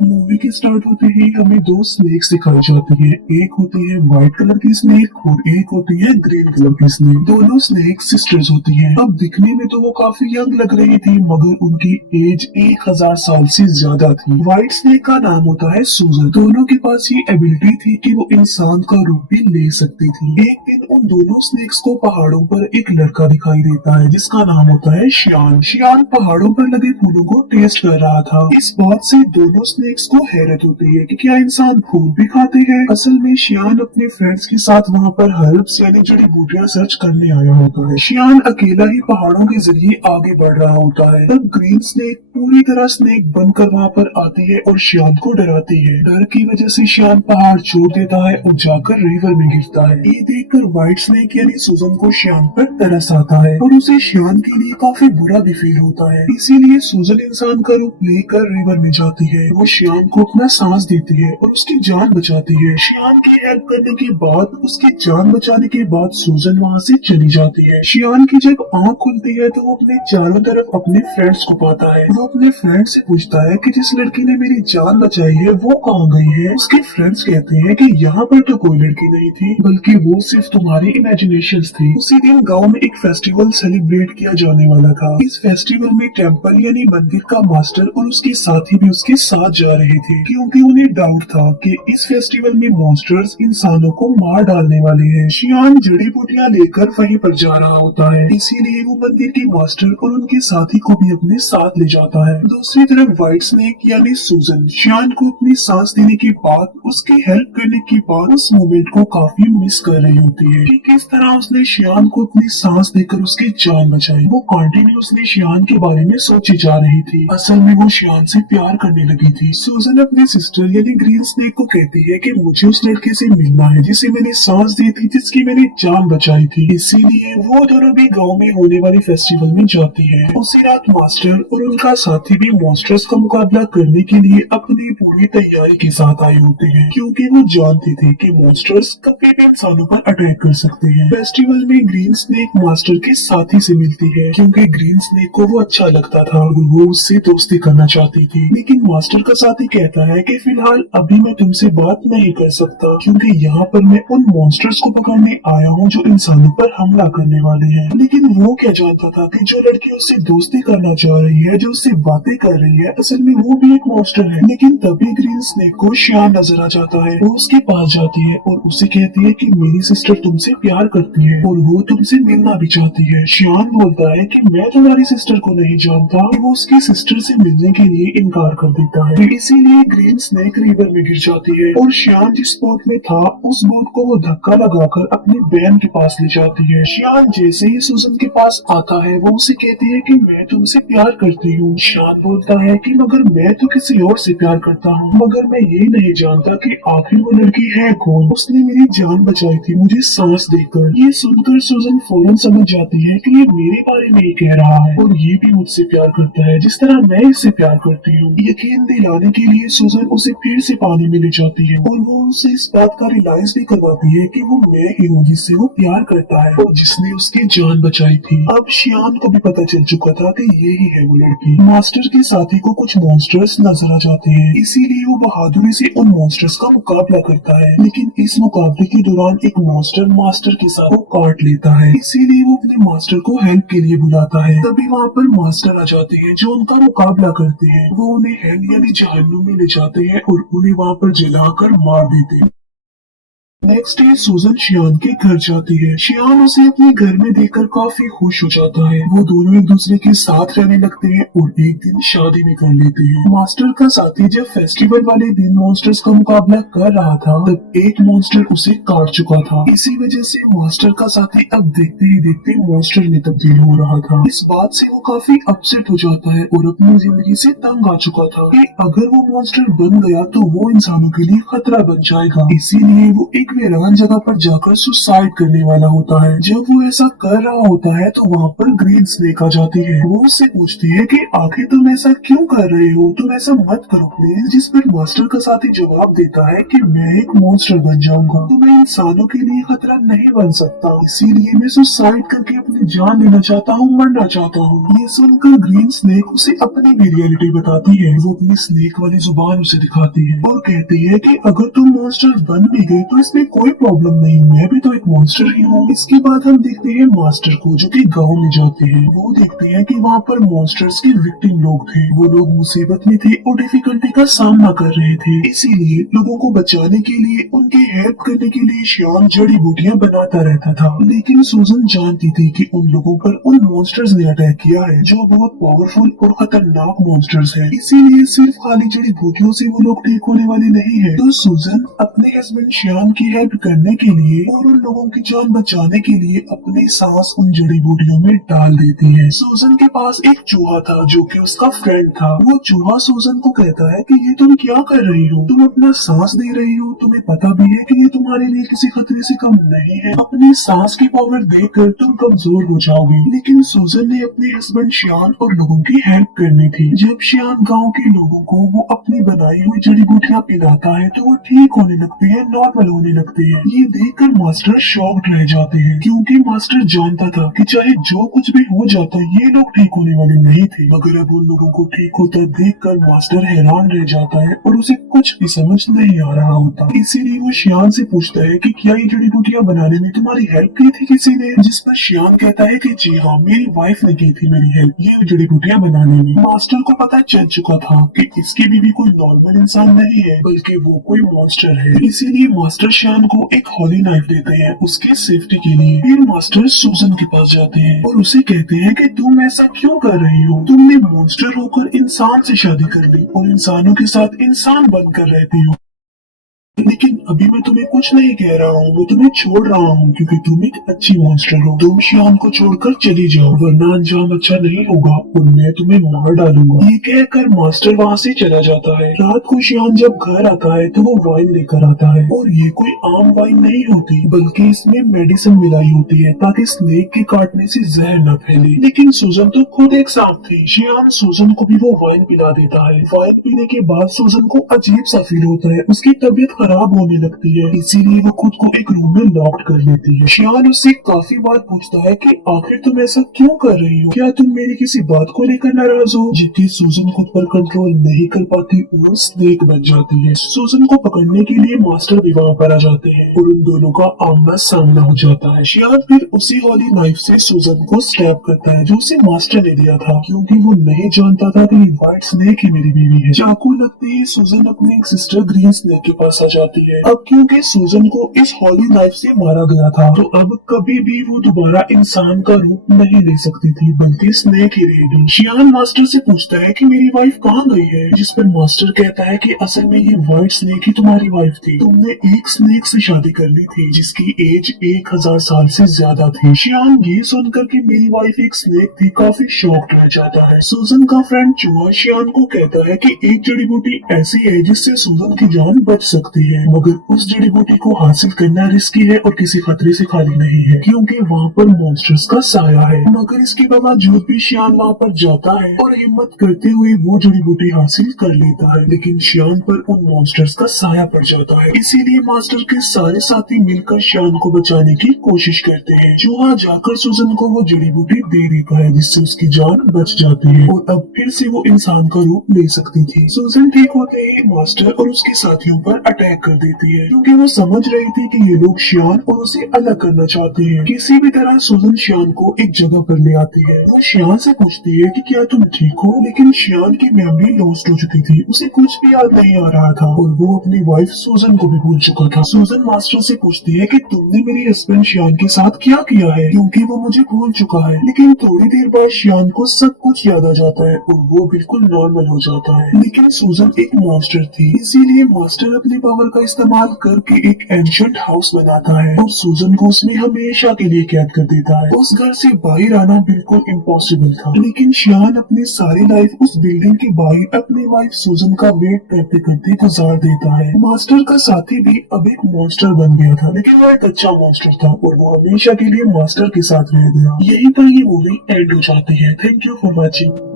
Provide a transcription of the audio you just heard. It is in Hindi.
मूवी के स्टार्ट होते ही हमें दो स्नेक्स दिखाई जाती है। एक होती है व्हाइट कलर की स्नेक और एक होती है ग्रीन कलर की स्नेक। दोनों स्नेक सिस्टर्स होती हैं। अब दिखने में तो वो काफी यंग लग रही थी, मगर उनकी एज 1000 साल से ज्यादा थी। व्हाइट स्नेक का नाम होता है सूजन। दोनों के पास ये एबिलिटी थी कि वो इंसान का रूप भी ले सकती थी। एक दिन उन दोनों स्नेक्स को पहाड़ों पर एक लड़का दिखाई देता है जिसका नाम होता है शियान। शियान पहाड़ों पर लगे फूलों को टेस्ट कर रहा था। इस बात से दोनों स्नेक्स को हैरत होती है कि क्या इंसान फूल भी खाते हैं। असल में शियान अपने फ्रेंड्स के साथ वहाँ पर हर्ब्स यानी जड़ी बूटियां सर्च करने आया होता है। शियान अकेला ही पहाड़ों के जरिए आगे बढ़ रहा होता है। तब ग्रीन स्नेक पूरी तरह स्नेक बनकर वहाँ पर आती है और शियान को डराती है। डर की वजह से शियान पहाड़ छोड़ देता है और जाकर रिवर में गिरता है। ये देखकर व्हाइट स्नेक यानी सुजन को शियान पर तरस आता है और उसे शियान के लिए काफी बुरा भी फील होता है। इसीलिए सुजन इंसान का रूप लेकर रिवर में जाती है। वो शियान को अपना सांस देती है और उसकी जान बचाती है। शियान की हेल्प करने के बाद, उसकी जान बचाने के बाद सुजन वहाँ से चली जाती है। शियान की जब आँख खुलती है तो वो अपने चारों तरफ अपने फ्रेंड्स को पाता है। वो अपने फ्रेंड से पूछता है कि जिस लड़की ने मेरी जान बचाई है वो कहाँ गई है। उसके फ्रेंड्स कहते हैं कि यहाँ पर तो कोई लड़की नहीं थी, बल्कि वो सिर्फ तुम्हारी इमेजिनेशंस थी। उसी दिन गांव में एक फेस्टिवल सेलिब्रेट किया जाने वाला था। इस फेस्टिवल में टेम्पल यानी मंदिर का मास्टर और उसके साथी भी उसके साथ जा रहे थे, क्योंकि उन्हें डाउट था कि इस फेस्टिवल में मॉन्स्टर्स इंसानों को मार डालने वाले हैं। शियान जड़ी बूटियां लेकर वहीं पर जा रहा होता है, इसीलिए वो मंदिर के मास्टर और उनके साथी को भी अपने साथ ले जाता है। दूसरी तरफ व्हाइट स्नेक यानी सुजन शियान को अपनी सांस देने के बाद, उसकी हेल्प करने के बाद उस मोमेंट को काफी मिस कर रही होती है कि किस तरह उसने शियान को अपनी सांस देकर उसकी जान बचाई। वो कंटिन्यूअसली शियान के बारे में सोची जा रही थी। असल में वो शियान से प्यार करने लगी थी। सुजन अपनी सिस्टर यानी ग्रीन स्नेक को कहती है कि मुझे उस लड़के से मिलना है जिसे मैंने सांस दी थी, जिसकी मैंने जान बचाई थी। इसीलिए वो दोनों भी गाँव में होने वाली फेस्टिवल में जाती है। उसी रात मास्टर और उनका साथी भी मॉन्स्टर्स का मुकाबला करने के लिए अपनी पूरी तैयारी के साथ आए होते हैं, क्योंकि वो जानते थे कि मॉन्स्टर्स कभी भी इंसानों पर अटैक कर सकते हैं। फेस्टिवल में ग्रीन स्नेक मास्टर के साथी से मिलती है, क्योंकि ग्रीन स्नेक को वो अच्छा लगता था और वो उससे दोस्ती करना चाहती थी। लेकिन मास्टर का साथी कहता है कि फिलहाल अभी मैं तुमसे बात नहीं कर सकता, क्योंकि यहाँ पर मैं उन मॉन्स्टर्स को पकड़ने आया हूँ जो इंसानों पर हमला करने वाले हैं। लेकिन वो क्या जानता था कि जो लड़की उससे दोस्ती करना चाह रही है, जो उससे बातें कर रही है, असल में वो भी एक मॉन्स्टर है। लेकिन तभी ग्रीन स्नेक को शियान नजर आ जाता है। वो उसके पास जाती है और उसे कहती है कि मेरी सिस्टर तुमसे प्यार करती है और वो तुमसे मिलना भी चाहती है। शियान बोलता है कि मैं तुम्हारी सिस्टर को नहीं जानता। वो उसकी सिस्टर से मिलने के लिए इनकार कर देता है। इसीलिए ग्रीन स्नेक रिवर में गिर जाती है और शियान जिस बोट में था उस बोट को वो धक्का लगाकर अपनी बहन के पास ले जाती है। शियान जैसे ही सुजन के पास आता है वो उसे कहती है कि मैं तुमसे प्यार करती हूँ। शियान बोलता है कि मगर मैं तो किसी और से प्यार करता हूँ, मगर मैं ये नहीं जानता कि आखिर वो लड़की है कौन। उसने मेरी जान बचाई थी मुझे सांस देकर। ये सुनकर सुजन फौरन समझ जाती है कि ये मेरे बारे में ही कह रहा है और ये भी मुझसे प्यार करता है जिस तरह मैं इससे प्यार करती हूँ। यकीन दिलाने के लिए सुजन उसे फिर से पानी में ले जाती है और वो उसे इस बात का रियलाइज भी करवाती है कि वो मैं ही हूँ जिससे वो प्यार करता है और जिसने उसकी जान बचाई थी। अब शियान को भी पता चल चुका था कि यही है वो लड़की। मास्टर के साथी को कुछ मॉन्स्टर्स नजर आ जाते हैं, इसीलिए वो बहादुरी से उन मॉन्स्टर्स का मुकाबला करता है। लेकिन इस मुकाबले के दौरान एक मॉन्स्टर मास्टर के साथ वो काट लेता है, इसीलिए वो अपने मास्टर को हेल्प के लिए बुलाता है। तभी वहाँ पर मास्टर आ जाते हैं जो उनका मुकाबला करते हैं। वो उन्हें हेल यानी जहन्नुम में ले जाते हैं और उन्हें वहाँ पर जलाकर मार देते हैं। नेक्स्ट डे सुजन शियान के घर जाती है। शियान उसे अपने घर में देखकर काफी खुश हो जाता है। वो दोनों एक दूसरे के साथ रहने लगते हैं और एक दिन शादी भी कर लेते हैं। मास्टर का साथी जब फेस्टिवल वाले दिन मॉन्स्टर्स का मुकाबला कर रहा था तब एक मॉन्स्टर उसे काट चुका था। इसी वजह से मास्टर का साथी अब देखते ही देखते मॉन्स्टर में तब्दील हो रहा था। इस बात से वो काफी अपसेट हो जाता है और अपनी जिंदगी से तंग आ चुका था कि अगर वो मॉन्स्टर बन गया तो वो इंसानों के लिए खतरा बन जाएगा। इसीलिए वो एक एक वीरान जगह पर जाकर सुसाइड करने वाला होता है। जब वो ऐसा कर रहा होता है तो वहाँ पर ग्रीन स्नेक आ जाती है। वो उससे पूछती है कि आखिर तुम ऐसा क्यों कर रहे हो, तुम ऐसा मत करो प्लीज। जिस पर मास्टर का साथी जवाब देता है कि मैं एक मॉन्स्टर बन जाऊंगा तो मैं इंसानों के लिए खतरा नहीं बन सकता, इसीलिए मैं सुसाइड करके अपनी जान लेना चाहता हूँ, मरना चाहता हूँ। ये सुनकर ग्रीन स्नेक उसे अपनी भी रियलिटी बताती है। वो अपनी स्नेक वाली जुबान उसे दिखाती है और कहती है कि अगर तुम मॉन्स्टर बन भी गए तो इसमें कोई प्रॉब्लम नहीं, मैं भी तो एक मॉन्स्टर ही हूँ। इसके बाद हम देखते हैं मास्टर को जो कि गांव में जाते हैं। वो देखते हैं कि वहाँ पर मॉन्स्टर्स के विक्टिम लोग थे। वो लोग मुसीबत में थे और डिफिकल्टी का सामना कर रहे थे, इसीलिए लोगों को बचाने के लिए, उनकी हेल्प करने के लिए श्याम जड़ी बूटियाँ बनाता रहता था। लेकिन सूजन जानती थी कि उन लोगों पर उन मॉन्स्टर्स ने अटैक किया है जो बहुत पावरफुल और खतरनाक मॉन्स्टर्स हैं। इसीलिए सिर्फ खाली जड़ी बूटियों से वो लोग ठीक होने वाले नहीं है। तो सूजन अपने हस्बैंड श्याम की हेल्प करने के लिए और उन लोगों की जान बचाने के लिए अपनी सांस उन जड़ी बूटियों में डाल देती है। सूजन के पास एक चूहा था जो कि उसका फ्रेंड था। वो चूहा सूजन को कहता है कि ये तुम क्या कर रही हो, तुम अपना सांस दे रही हो, तुम्हें पता भी है कि ये तुम्हारे लिए किसी खतरे से कम नहीं है। अपनी सांस की पावर देखकर तुम कमजोर हो जाओगी। लेकिन सूजन ने अपने हस्बैंड श्याम और लोगों की हेल्प करनी थी। जब श्याम गांव के लोगों को वो अपनी बनाई हुई जड़ी बूटियाँ पिलाता है तो वो ठीक होने लगती है, नॉर्मल होने लगती है। ये देखकर मास्टर शॉक्ड रह जाते हैं क्योंकि मास्टर जानता था कि चाहे जो कुछ भी हो जाता ये लोग ठीक होने वाले नहीं थे। मगर अब उन लोगों को ठीक होता देखकर मास्टर हैरान रह जाता है और उसे कुछ भी समझ नहीं आ रहा होता। इसीलिए वो श्याम से पूछता है कि क्या ये जड़ी बूटियाँ बनाने में तुम्हारी हेल्प की थी किसी ने? जिस पर श्याम कहता है कि जी हाँ, मेरी वाइफ ने की थी मेरी हेल्प ये जड़ी बूटियाँ बनाने में। मास्टर को पता चल चुका था कि इसकी बीवी कोई नॉर्मल इंसान नहीं है बल्कि वो कोई मॉन्स्टर है। इसीलिए मास्टर श्याम को एक हॉली नाइफ देते हैं उसकी सेफ्टी के लिए। फिर मास्टर सूजन के पास जाते हैं और उसे कहते हैं कि तुम ऐसा क्यों कर रही हो, तुमने मॉन्स्टर होकर इंसान से शादी कर ली और इंसानों के साथ इंसान बनकर रहती हो। लेकिन अभी मैं तुम्हें कुछ नहीं कह रहा हूँ, मैं तुम्हें छोड़ रहा हूँ क्योंकि तुम एक अच्छी मॉन्स्टर हो। तुम श्याम को छोड़कर चली जाओ वरना अंजाम अच्छा नहीं होगा और मैं तुम्हें मार डालूंगा। ये कहकर मास्टर वहाँ से चला जाता है। रात को श्याम जब घर आता है तो वो वाइन लेकर आता है और ये कोई आम वाइन नहीं होती बल्कि इसमें मेडिसिन मिलाई होती है ताकि स्नेक के काटने से जहर न फैले। लेकिन सूजन तो खुद एक सांप थी। श्याम सूजन को भी वो वाइन पिला देता है। वाइन पीने के बाद सूजन को अजीब सा फील होता है, उसकी तबीयत खराब होने लगती है, इसीलिए वो खुद को एक रूम में लॉक कर लेती है। श्याम उससे काफी बार पूछता है कि आखिर तुम ऐसा क्यों कर रही हो, क्या तुम मेरी किसी बात को लेकर नाराज हो? जिसकी सूजन खुद पर कंट्रोल नहीं कर पाती और स्नेक बन जाती है। सूजन को पकड़ने के लिए मास्टर भी वहाँ पर आ जाते हैं और उन दोनों का आमना सामना हो जाता है। श्याम फिर उसी हॉली नाइफ से सूजन को स्टैब करता है जो उसे मास्टर ने दिया था क्योंकि वो नहीं जानता था कि व्हाइट स्नेक ही मेरी बीवी है। चाकू लगते ही सूजन अपनी सिस्टर ग्रीन स्नेक के पास आ जाती है। अब क्योंकि सूजन को इस हॉली नाइफ से मारा गया था तो अब कभी भी वो दोबारा इंसान का रूप नहीं ले सकती थी बल्कि स्नेक ही रहेगी। श्याम मास्टर से पूछता है कि मेरी वाइफ कहाँ गई है, जिस पर मास्टर कहता है कि असल में ये व्हाइट स्नेक ही तुम्हारी वाइफ थी, तुमने एक स्नेक से शादी कर ली थी जिसकी एज 1000 साल से ज्यादा थी। श्याम ये सुनकर कि मेरी वाइफ एक स्नेक थी काफी शॉक्ड रह जाता है। सूजन का फ्रेंड चूहा श्याम को कहता है कि एक जड़ी बूटी ऐसी है जिससे सूजन की जान बच सकती है मगर उस जड़ी बूटी को हासिल करना रिस्की है और किसी खतरे से खाली नहीं है क्योंकि वहाँ पर मॉन्स्टर्स का साया है। मगर इसके बावजूद भी श्याम वहाँ पर जाता है और हिम्मत करते हुए वो जड़ी बूटी हासिल कर लेता है लेकिन श्याम पर उन मॉन्स्टर्स का साया पड़ जाता है। इसीलिए मास्टर के सारे साथी मिलकर श्याम को बचाने की कोशिश करते हैं। चूहा जाकर सूजन को वो जड़ी बूटी दे देता है जिससे उसकी जान बच जाती है और अब फिर से वो इंसान का रूप ले सकती थी। सूजन ठीक होते ही मास्टर और उसके साथियों पर अटैक कर देती है क्योंकि वो समझ रही थी कि ये लोग श्याम और उसे अलग करना चाहते हैं। किसी भी तरह सूजन श्याम को एक जगह पर ले आती है। वो श्याम से पूछती है कि क्या तुम ठीक हो, लेकिन श्याम की मेमोरी लॉस्ट हो चुकी थी, उसे कुछ भी याद नहीं आ रहा था और वो अपनी वाइफ सूजन को भी भूल चुका था। सूजन मास्टर से पूछती है कि तुमने मेरे हस्बैंड श्याम के साथ क्या किया है क्योंकि वो मुझे भूल चुका है। लेकिन थोड़ी देर बाद श्याम को सब कुछ याद आ जाता है और वो बिल्कुल नॉर्मल हो जाता है। लेकिन सूजन एक मॉन्स्टर थी, इसीलिए मास्टर अपनी पावर का इस्तेमाल करके एक एंशियंट हाउस बनाता है और सूजन को उसमें हमेशा के लिए कैद कर देता है। उस घर से बाहर आना बिल्कुल इम्पॉसिबल था, लेकिन शियान अपनी सारी लाइफ उस बिल्डिंग के बाहर अपनी वाइफ सूजन का वेट करते करते गुजार देता है। मास्टर का साथी भी अब एक मॉन्स्टर बन गया था, लेकिन वो एक अच्छा मॉन्स्टर था और वो हमेशा के लिए मास्टर के साथ रह गया। यहीं पर ये मूवी एंड हो जाती है। Thank you for watching.